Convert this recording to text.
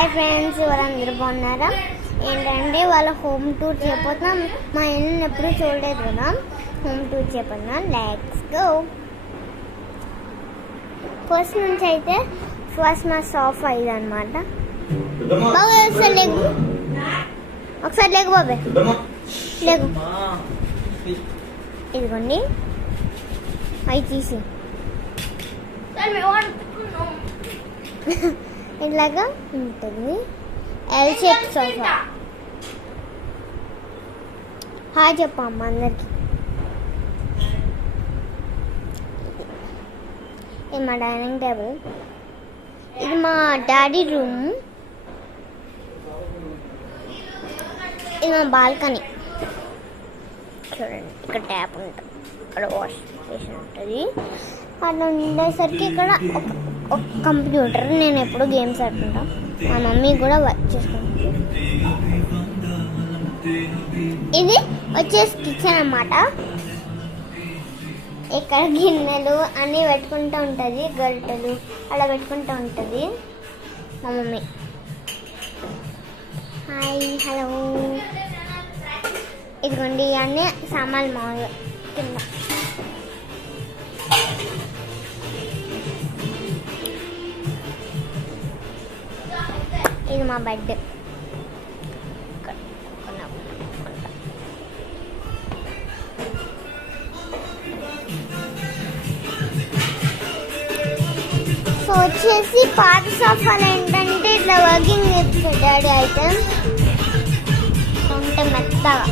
Hi friends, వాళ్ళందరూ బాగున్నారా? ఏంటంటే వాళ్ళ హోమ్ టూర్ చేయబోతున్నాం. మా ఇల్లు ఎప్పుడూ చూడలేదు కదా, హోమ్ టూర్ చేయబోతున్నాం. Let's go. ఫస్ట్ నుంచి అయితే ఫస్ట్ మా సోఫా ఇది అనమాట. బాబు ఒకసారి లేగు, ఒకసారి లేగు బాబే, లేగు. ఇదిగోండి, అవి తీసి ఇలాగా ఉంటుంది. L shape sofa. హాయ్ చెప్పమ్మ అందరికి. ఇది మా డైనింగ్ టేబుల్. ఇది మా డాడీ రూమ్. ఇది మా బాల్కనీ. చూడండి, ఇక్కడ ట్యాప్ ఉంటుంది, ఇక్కడ వాష్ బేసిన్ ఉంటుంది. అట్లా ఉండేసరికి ఇక్కడ ఒక కంప్యూటర్. నేను ఎప్పుడు గేమ్స్ ఆడుకుంటా. మా మమ్మీ కూడా వర్క్ చేసుకుంటుంది. ఇది వచ్చేసి కిచెన్ అన్నమాట. ఇక్కడ గిన్నెలు అన్నీ పెట్టుకుంటూ ఉంటుంది, గరిటెలు అలా పెట్టుకుంటూ ఉంటుంది మా మమ్మీ. Hi, hello. ఇదిగోండి, అన్నీ సామాన్లు మామూలుగా కింద. ఇది మా బెడ్. సో వచ్చేసి పాత సోఫాలు ఏంటంటే ఇట్లా వర్కింగ్ చేస్తుంది డాడీ ఐటమ్స్. ఉంటే మెత్తగా